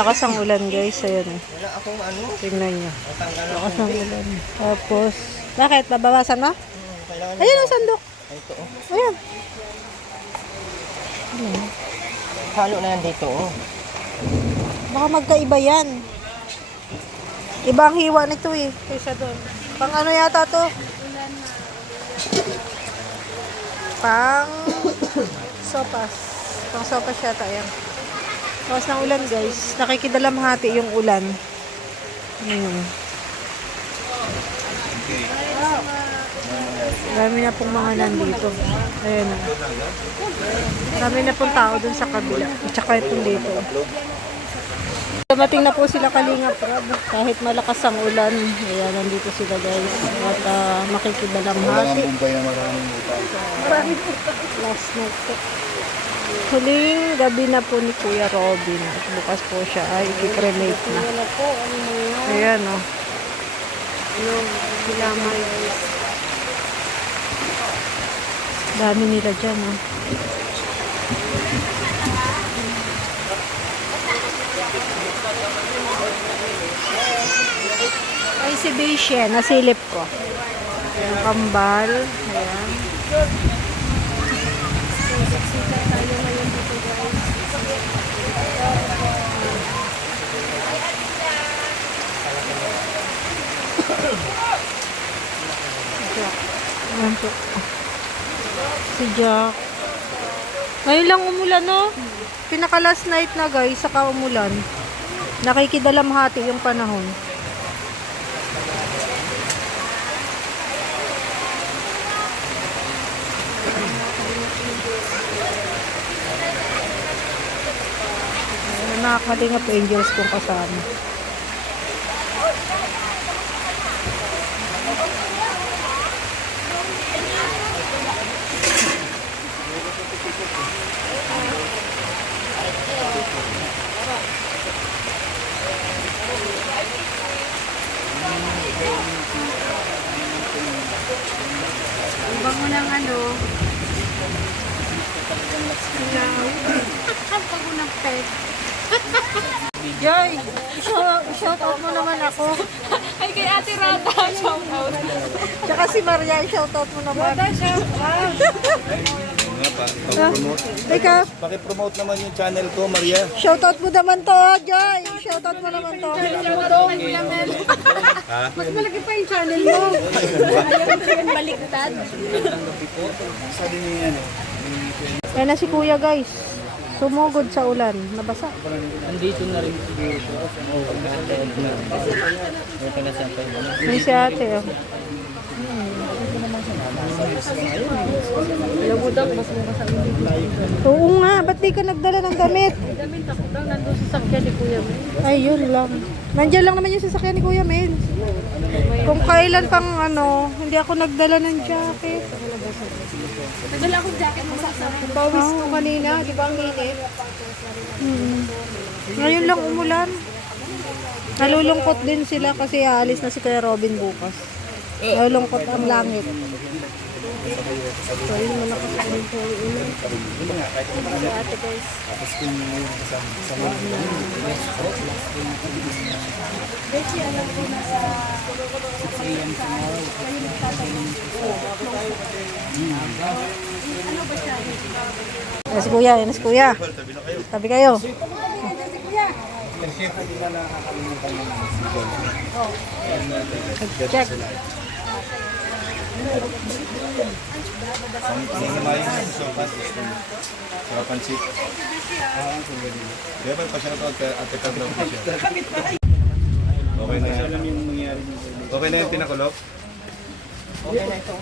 Malakas ang ulan guys. Ayan. Wala akong ano. Tingnan nyo. Matanggal ako. Malakas ang ulan. Tapos, bakit? Babawasan mo? Kailangan Ayan ang sandok. Ay, ito oh. Ayan. Halo na yan dito oh. Baka magkaiba yan. Iba ang hiwa nito eh. Kaysa doon. Pang ano yata to? Pang sopas. Pang sopas yata yan. Tapos ng ulan guys. Nakikidalamhati yung ulan. Marami na pong mga nandito. Ayan na. Marami na pong tao dun sa kabila. At saka itong dito. Dumating na po sila Kalinga Prab. Kahit malakas ang ulan. Ayan, nandito sila guys. At makikidalamhati. Marami po. Last night po. Huling gabi na po ni Kuya Robin. At bukas po siya ay i-cremate na. Ayan o. Dami nila dyan o. Ay si Beishia, nasilip ko. Ayan, kambal. Ayan. Ayan po. Si Jack. Ngayon lang umulan, no? Pinaka last night na guys, saka umulan. Nakikidalamhati yung panahon. Nakakalinga po angels kong kasama. Iba mo ng ano. Pag mo ng pet. Joy, shout out mo naman ako. Ay, kay Ate Rata, shout out. Tsaka si Maria, shout out mo naman. Shout out. Pag-promote. Teka, Paki-promote naman yung channel ko, Maria. shout out mo naman to, Joy. Shout out mo naman to. Mas malaki pa yung channel mo. Ayaw ko yung baliktad. Sabi niya yan eh. Ayan na si Kuya guys. Sumugod sa ulan. Nabasa. Andito na rin siguro siya. May si ate oh. Oo nga, ba't di ka nagdala ng damit? Damit ako daw nandun sa sakyan ni Kuya Mel. Ay, yun lang. Nandiyan lang naman yung sasakyan ni Kuya Mel. Kung kailan pang ano, hindi ako nagdala ng jacket. Nagdala akong jacket mo sa sakyan. Pawis ko kanina, di ba ang init? Ngayon lang umulan. Nalulungkot din sila kasi aalis na si Kuya Robin bukas. Nalulungkot ang langit. So, yun naman ako sa ulan. Ate guys. Bechi, alam ko na sa... Ano ba siya? Yan si Kuya, yan si Kuya. Tabi kayo. Check. Pansit. Di ba pa siya ito at ikaw siya? Okay na yan. Okay na yung pinakulok? Okay na ito.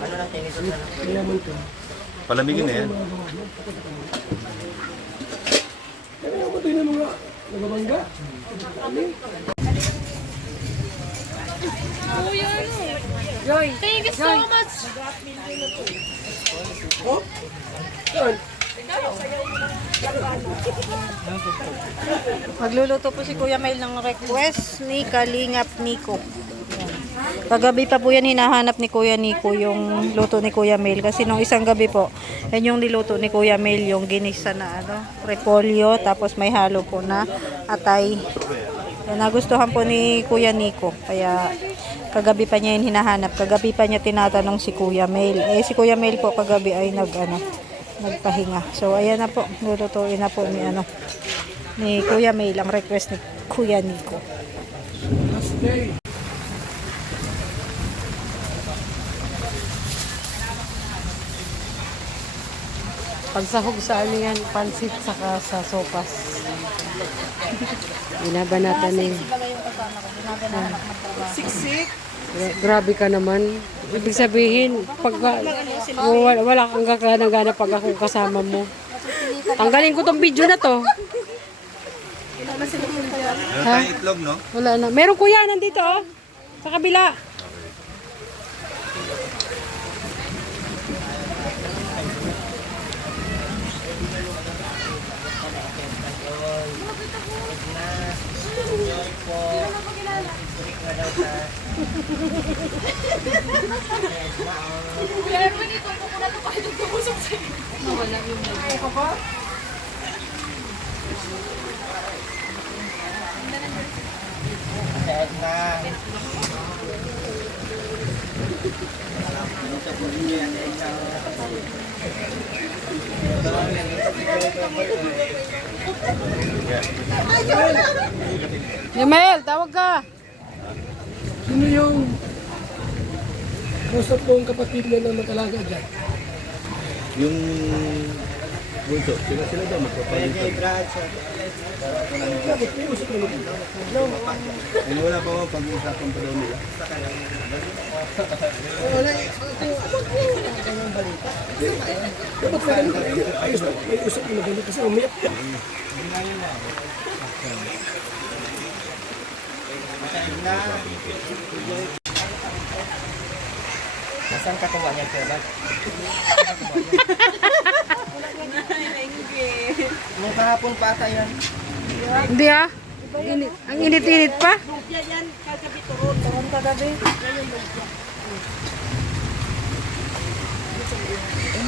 Ano na tingin? Palamigin na yan. Joy, thank you so much. Magluluto po si Kuya Mail ng request ni Kalingap Nico. Yan. Kagabi pa po yan hinahanap ni Kuya Nico yung luto ni Kuya Mel. Kasi nung isang gabi po, yan yung niluto ni Kuya Mel, yung ginisa na repolyo, tapos may halo po na atay. Yan, nagustuhan po ni Kuya Nico. Kaya kagabi pa niya yung hinahanap. Kagabi pa niya tinatanong si Kuya Mel. Si Kuya Mel po kagabi ay nagpahinga. So ayan na po, lulutuin na po ni Kuya Mel ang request ni Kuya Nico. Pagsahog sa ano yan, pansit saka sa sopas. Binabanatan eh. Siksik? Grabe ka naman. Ibig sabihin, pag wala kang gana pag ako kasama mo. Tanggalin ko tong video na to. Meron tayong itlog, no? Wala na. Meron kuya, nandito oh. Sa kabila. Yamel, tawag ka. Sino yung usap mong kapatid na mag-alaga dyan? Yung bunso, sila daw magpapalitan. Bakit may usap naman dito? Ano wala pa ako pag-uusapan pa daw nila? Dapat na ganun. Ayos na. May usap na ganun kasi umiyak. Saan ka kuha niya pera? Nung kahapon pa ata yan. Hindi ah. Ang init-init pa.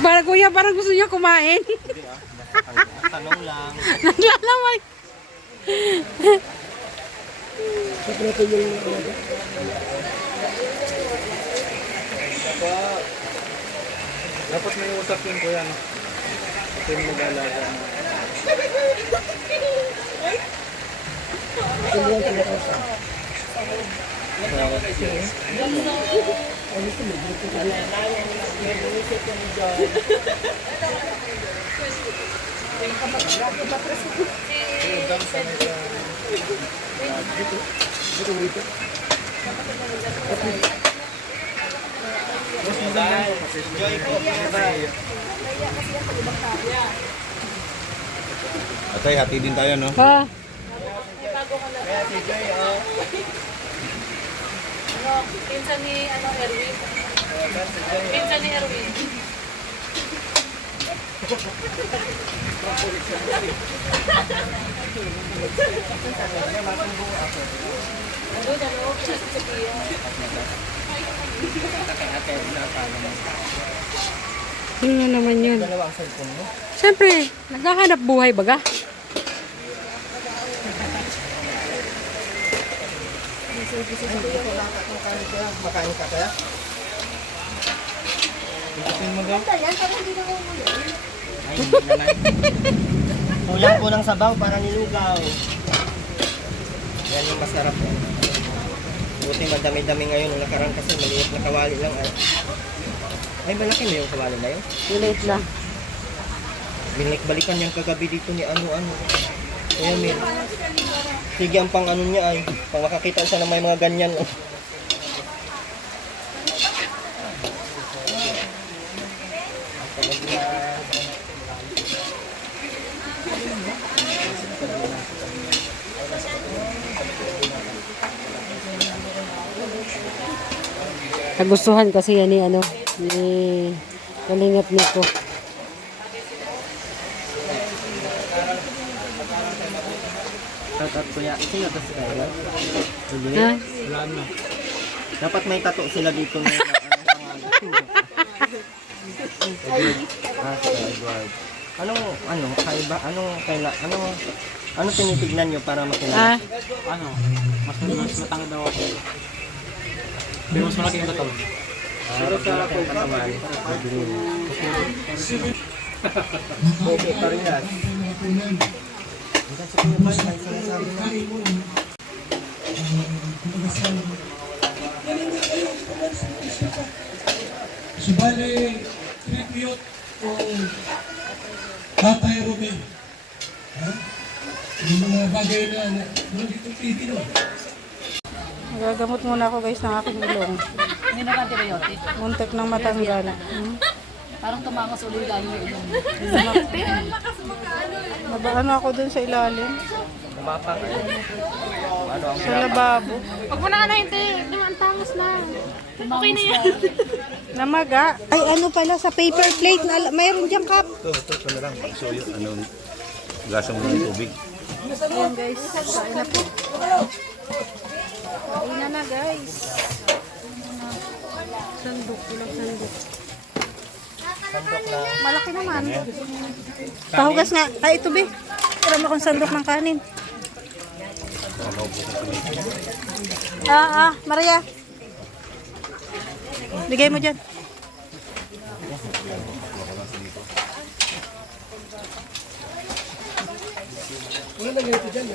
Parang kuya, parang gusto niya kumain. Tanong lang. Naglalamay. Dapat natin yung alaga. Dapat may usap yun, kuya, no? Ito yung mag-alaga. Atay, hati din tayo, no? Ha? Pinsan ni Erwin. Pinsan ni Erwin. Ano na naman yun? Dalawa ang cellphone mo. Siyempre, naghahanap buhay baga. Makain ka kaya? Ay, hindi naman. Kulang ko ng sabaw para nilugaw. Yan yung masarap. Buti madami-dami ngayon. Nung nakarang kasi maliit na kawali lang. Ay, malaki na yung kawali na yun. Late na. Binalik-balikan yung kagabi dito ni ano-ano. Kaya may... Sige ang pang ano niya ay. Pang makakita siya na may mga ganyan. Nagustuhan kasi yan ni Kalingap Nico. Tatat kuya. Ito na tas kaya. Ha? Dapat may tato sila dito na pangalan. Edward. Anong kaiba? Ano tinitignan nyo para makilala? Mas matangad daw ako. Pero mas malaki yung katawan. Pero sa katawan, okay pa rin yan. Hanggang sa kuya Mark, may sinasabi na. Subali, tribute o Tatay Ruben. Ha? Yung mga bagay na nandito Pilipino. Gagamot muna ako guys ng aking ilong. Hindi na antibiotic. Muntik ng matanggal. Parang tumangos ulit lalo yung ilong. Nabaan ako dun sa ilalim. Lumapak. Sa lababo. Huwag mo na ka na hindi. Ang tangos na. Okay na yan. Namaga. Ay ano pala sa paper plate. Mayroon diyang cup. Ito na lang. So, gasang mo ng tubig. Ayan guys. Kain na po. Kain na guys. Sandok. Ilang sandok. Sandok na. Malaki naman. Pahugas nga. Ay ito be. Marami akong sandok ng kanin. Maria. Bigay mo dyan. Wala na ganito dyan.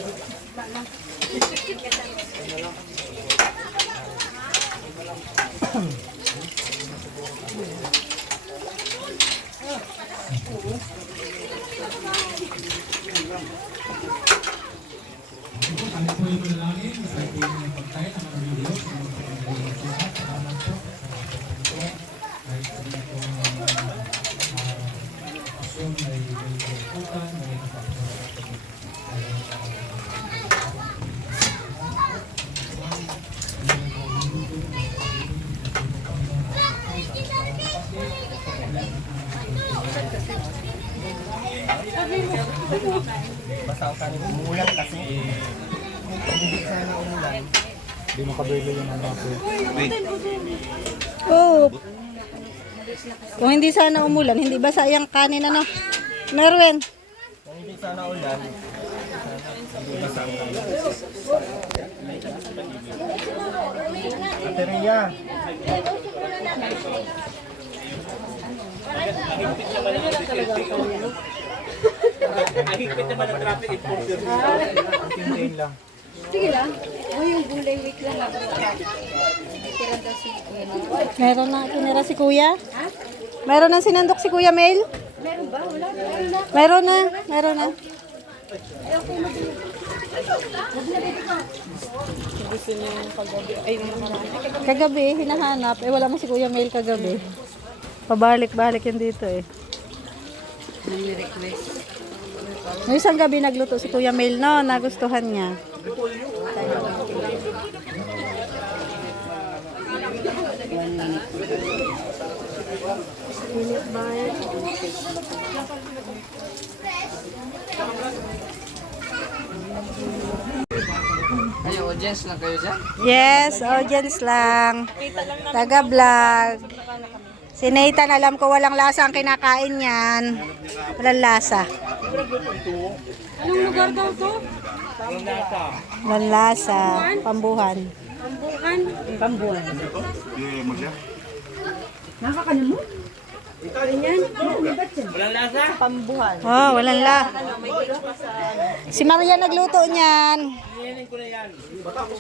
Basta ang kanin. Umulan kasi. Hindi sana umulan. Hindi makabilo yung mga po. Oh. Kung hindi sana umulan, hindi ba sayang kanin ano? Merwin. Kung hindi sana ulan, hindi basa ang kanin. Ate Rhea. Meron na tinira si Kuya? Meron na sinandok si Kuya Mel? Meron na. Meron na. Kagabi, hinahanap. Eh, wala mo si Kuya Mel kagabi. Pabalik-balik yun dito eh. May isang gabi nagluto si Kuya Mel, no? Nagustuhan niya. Ay, audience lang kayo dyan? Yes, audience lang. Taga-vlog. Si Nathan, alam ko walang lasa ang kinakain niyan. Walang lasa. Anong lugar daw to? Walang lasa. Pambuhan. Pambuhan? Oh, walang la. Si Maria nagluto niyan.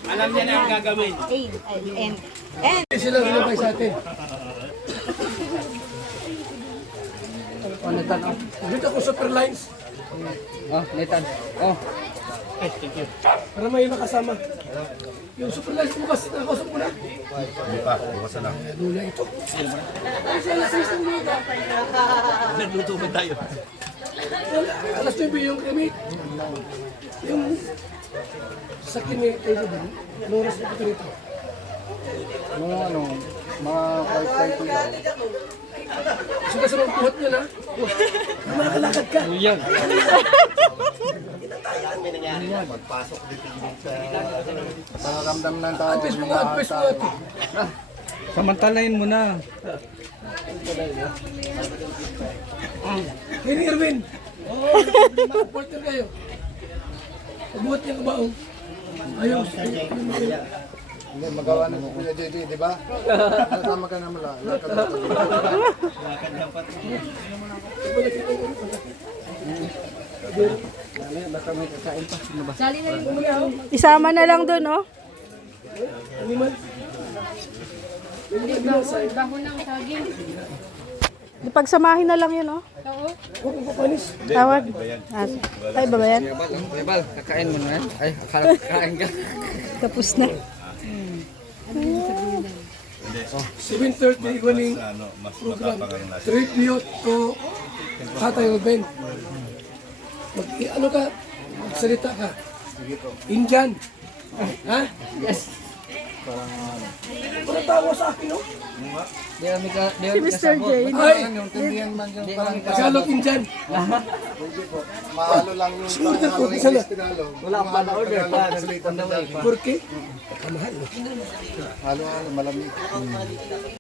Alam niya na ang gagawin. Hindi sila ginabay sa atin. Oh, Nathan. Oh, Dito ako Super Lines. Nathan. Oh. Ay, thank you. Para may makasama. Yung Super Lines bukas, nakausap mo na. Hindi pa. Bukas na lang. Lula ito. Nagluto ba tayo? Alas 9 yung kami. Yung sakin ni Tayo ba? Loras na ito rito. Mga 5:30 daw. Suga sa mga buhat niya na. Makakalakad ka. Yan. Kita tayo. Magpasok dito sa panaramdam ng tao. Advice mo nga, advice mo nga. Samantalayin mo na. Henry Erwin. Porter kayo. Pagbuhat niya kabaong. Ayaw. Hindi, magawa ng Kuya JD, di ba? Nasama ka naman lang. Isama na lang dun, oh. Baho ng saging. Ipagsamahin na lang yun, oh. Huwag mo panis. Tawag. Ay, ba yan? Bebal, kakain mo na yan. Ay, akala kakain ka. Tapos na. 7:30 evening program. Tribute to Tatay Ruben. Ano ka? Magsalita ka. Indian. Ha? Yes. Wala tawa sa akin, no? Si Mr. J. Ay! Tindihan man yung parang Tagalog Indian. mahalo lang yung Order ko, isa lang. Wala pa na order pa. Porque? Kamahal. Halo-halo, malamig.